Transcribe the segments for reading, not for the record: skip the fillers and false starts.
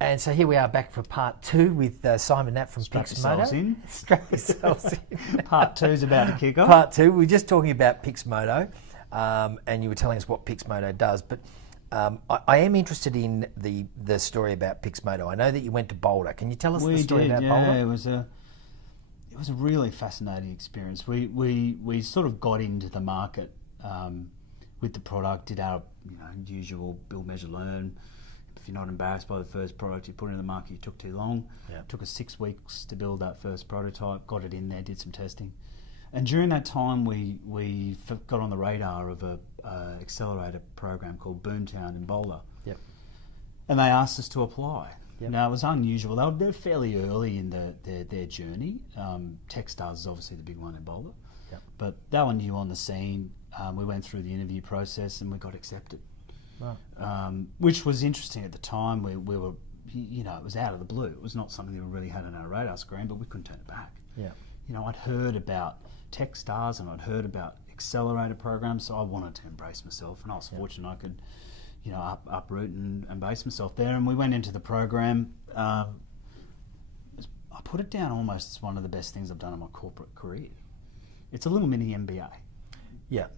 And so here we are back for part 2 with Simon Knapp from Strap Pixmoto. yourselves in. Strap yourselves in. Part 2 is about to kick off. Part 2, we're just talking about Pixmoto, and you were telling us what Pixmoto does, but I am interested in the story about Pixmoto. I know that you went to Boulder. Can you tell us the story about Boulder? It was a really fascinating experience. We sort of got into the market with the product, did our usual build, measure, learn. If you're not embarrassed by the first product you put into the market, you took too long. Yeah. It took us 6 weeks to build that first prototype, got it in there, did some testing. And during that time we got on the radar of a accelerator program called Boomtown in Boulder. Yep. And they asked us to apply. Yep. Now, it was unusual. They're fairly early in their journey. Techstars is obviously the big one in Boulder. Yep. But they were new on the scene. We went through the interview process and we got accepted. Right. Which was interesting at the time. We were, it was out of the blue. It was not something that we really had on our radar screen, but we couldn't turn it back. Yeah. I'd heard about Techstars and I'd heard about accelerator programs, so I wanted to embrace myself, and I was fortunate I could, uproot and base myself there. And we went into the program. I put it down almost as one of the best things I've done in my corporate career. It's a little mini MBA. Yeah.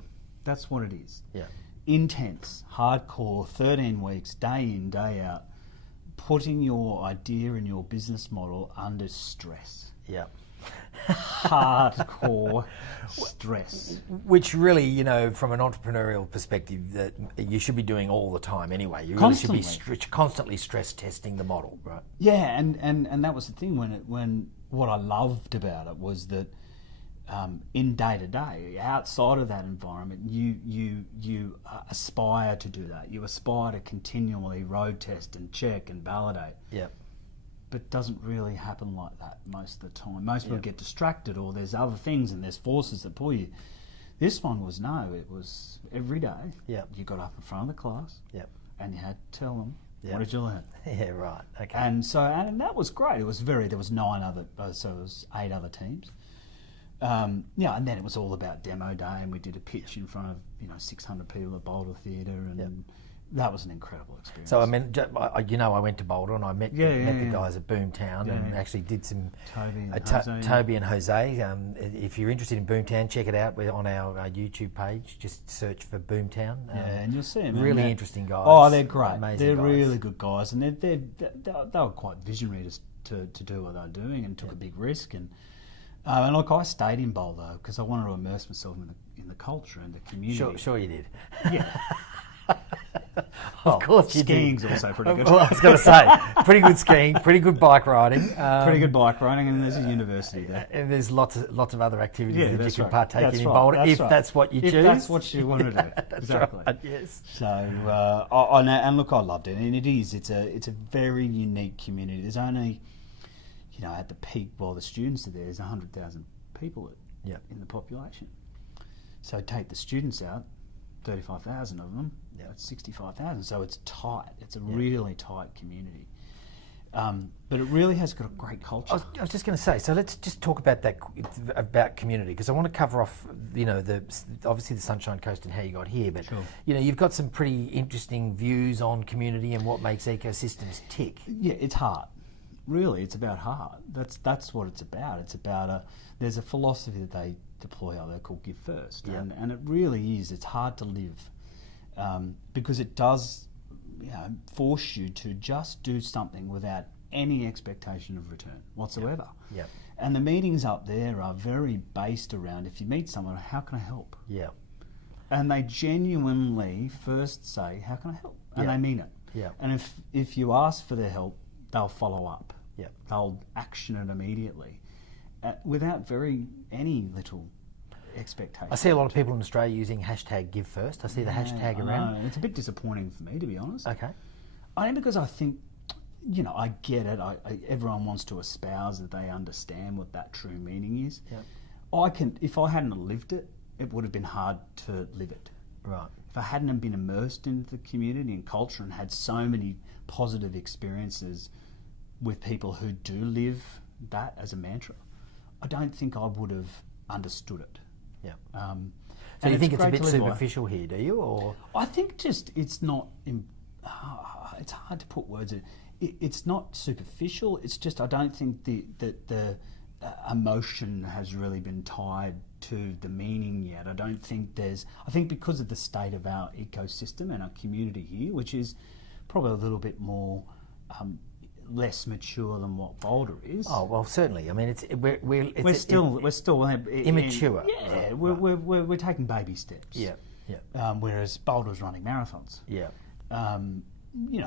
That's what it is. Yeah. Intense, hardcore, 13 weeks, day in, day out, putting your idea and your business model under stress. Yeah. Hardcore stress. Which really, from an entrepreneurial perspective, that you should be doing all the time anyway. You really Constantly. should be constantly stress testing the model, right? Yeah, and that was the thing when what I loved about it was that in day to day, outside of that environment, you aspire to do that. You aspire to continually road test and check and validate. Yeah. But it doesn't really happen like that most of the time. Most people get distracted, or there's other things and there's forces that pull you. This one was it was every day. Yeah. You got up in front of the class. Yeah. And you had to tell them, Yeah. what did you learn? Yeah, right. Okay. And that was great. It was there was 9 other, so it was 8 other teams. And then it was all about demo day, and we did a pitch in front of 600 people at Boulder Theatre, and that was an incredible experience. So I mean, I went to Boulder and I met the guys at Boomtown and actually did some Toby and Jose. If you're interested in Boomtown, check it out. We're on our YouTube page. Just search for Boomtown. And you'll see them. Really interesting guys. Oh, they're great. Amazing they're guys. really good guys, and they were quite visionary to do what they were doing, and took a big risk. And look, I stayed in Boulder because I wanted to immerse myself in the culture and the community. Sure you did. Yeah. Of course you did. Skiing's also pretty good. Well, I was going to say, pretty good skiing, pretty good bike riding. Pretty good bike riding, and there's a university there. And there's lots of other activities that you can partake That's in right. Boulder, That's if right. that's what you choose. If that's what you want to do. That's exactly. right, yes. So, and look, I loved it, and it is. It's a very unique community. There's only, at the peak while the students are there's 100,000 people in the population. So take the students out, 35,000 of them. That's 65,000. So it's tight. It's a really tight community. But it really has got a great culture. I was just going to say, so let's just talk about that, about community, because I want to cover off, obviously the Sunshine Coast and how you got here, but Sure. You've got some pretty interesting views on community and what makes ecosystems tick. Yeah, it's heart. Really, it's about heart. That's what it's about. It's about there's a philosophy that they deploy out there called Give First, and it really is. It's hard to live because it does force you to just do something without any expectation of return whatsoever. Yeah. And the meetings up there are very based around, if you meet someone, how can I help? Yeah. And they genuinely first say, how can I help? And they mean it. Yeah. And if you ask for their help, they'll follow up. Yeah. They'll action it immediately without any little expectation. I see a lot of people in Australia using hashtag Give First. I see the hashtag around. It's a bit disappointing for me, to be honest. Okay. Only because I think, I get it. Everyone wants to espouse that they understand what that true meaning is. Yeah. If I hadn't lived it, it would have been hard to live it. Right. If I hadn't been immersed into the community and culture and had so many positive experiences with people who do live that as a mantra, I don't think I would have understood it. Yeah. So you think it's a great bit to live by. superficial here, do you? Or I think just it's not. It's hard to put words in. it's not superficial. It's just I don't think the emotion has really been tied to the meaning yet. I don't think there's. I think because of the state of our ecosystem and our community here, which is probably a little bit more less mature than what Boulder is. Oh well, certainly. I mean, we're still immature. Yeah, we're taking baby steps. Yeah, whereas Boulder's running marathons. Yeah.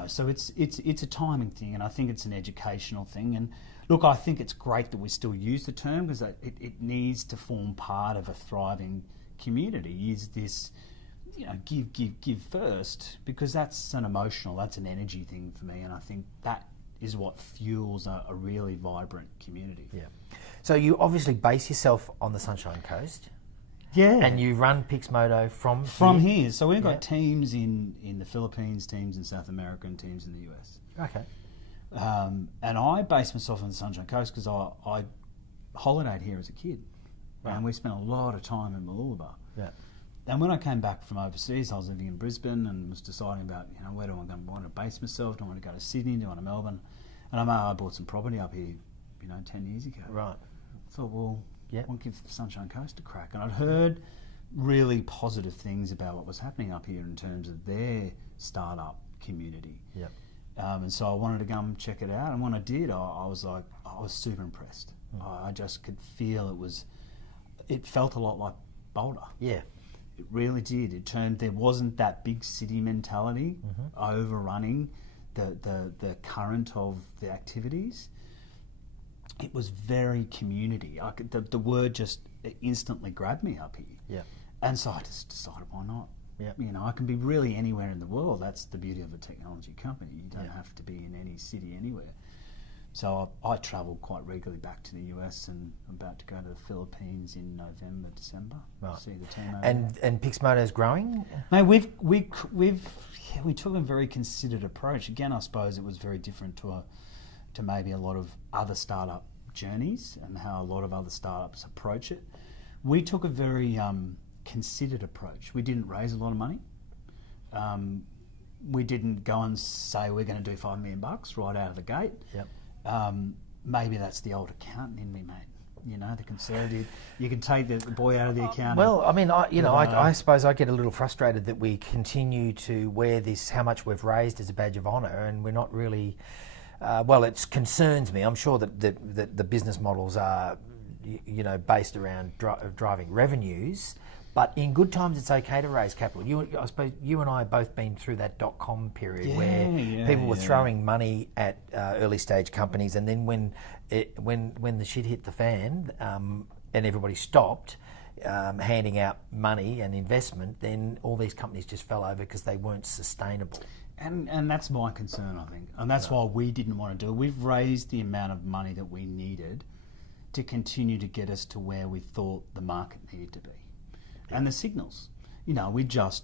So it's a timing thing, and I think it's an educational thing. And look, I think it's great that we still use the term because it needs to form part of a thriving community. Is this, give first, because that's an energy thing for me, and I think that is what fuels a really vibrant community. Yeah. So you obviously base yourself on the Sunshine Coast. Yeah. And you run Pixmoto from here. So we've got teams in the Philippines, teams in South America, and teams in the US. Okay. And I base myself on the Sunshine Coast because I holidayed here as a kid. Right. And we spent a lot of time in Mooloolaba. Yeah. And when I came back from overseas, I was living in Brisbane and was deciding about, where do I want to base myself? Do I want to go to Sydney? Do I want to Melbourne? And I bought some property up here, 10 years ago. Right. I thought, well, I want to give the Sunshine Coast a crack. And I'd heard really positive things about what was happening up here in terms of their startup community. Yep. And so I wanted to go and check it out. And when I did, I was super impressed. I just could feel it felt a lot like Boulder. Yeah. It really did. There wasn't that big city mentality overrunning the current of the activities. It was very community. The word just instantly grabbed me up here. Yeah. And so I just decided, why not? Yeah. I can be really anywhere in the world. That's the beauty of a technology company. You don't have to be in any city anywhere. So I travel quite regularly back to the US, and I'm about to go to the Philippines in November, December. Right. See the team over and Pixmoto's growing? Mate, we took a very considered approach. Again, I suppose it was very different to maybe a lot of other startup journeys and how a lot of other startups approach it. We took a very considered approach. We didn't raise a lot of money. We didn't go and say we're going to do $5 million right out of the gate. Yep. Maybe that's the old accountant in me, mate. The conservative. You can take the boy out of the accountant. Well, I mean, I suppose I get a little frustrated that we continue to wear this, how much we've raised, as a badge of honour, and we're not really. It concerns me. I'm sure that the business models are, based around driving revenues. But in good times, it's okay to raise capital. I suppose you and I have both been through that .com period where people were throwing money at early stage companies, and then when the shit hit the fan and everybody stopped handing out money and investment, then all these companies just fell over because they weren't sustainable. And that's my concern, I think, and that's why we didn't want to do it. We've raised the amount of money that we needed to continue to get us to where we thought the market needed to be. And the signals, we just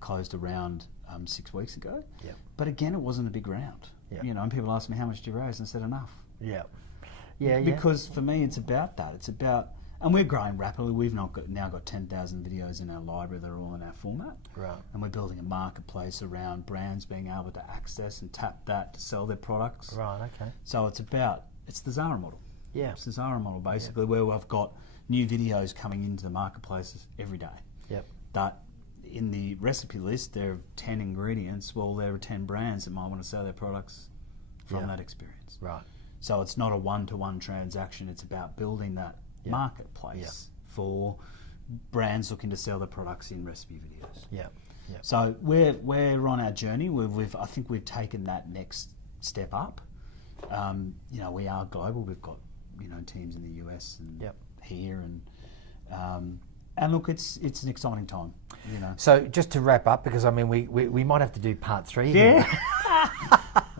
closed a round 6 weeks ago. Yeah. But again, it wasn't a big round. Yeah. And people asked me, how much do you raise? And I said, enough. Yeah. Because for me, it's about that. It's about, and we're growing rapidly. We've now got 10,000 videos in our library that are all in our format. Right. And we're building a marketplace around brands being able to access and tap that to sell their products. Right, okay. So it's the Zara model. Yeah. It's the Zara model, basically, where I've got new videos coming into the marketplaces every day. Yep. But in the recipe list, there are 10 ingredients. Well, there are 10 brands that might want to sell their products from that experience. Right. So it's not a one-to-one transaction. It's about building that marketplace for brands looking to sell their products in recipe videos. Yeah. Yeah. So we're on our journey. I think we've taken that next step up. We are global. We've got teams in the US and here, and look, it's an exciting time. So just to wrap up, because I mean we might have to do part 3. Yeah.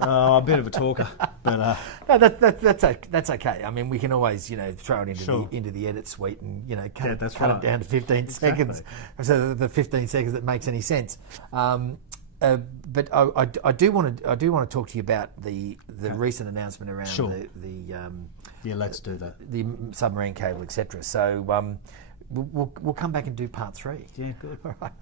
A bit of a talker, but no, that's okay. I mean, we can always throw it into the edit suite and cut it down to 15 seconds. So the 15 seconds that makes any sense. But I do want to talk to you about the recent announcement around the let's do that, the submarine cable, etc. So we'll come back and do part 3. Yeah, good. All right.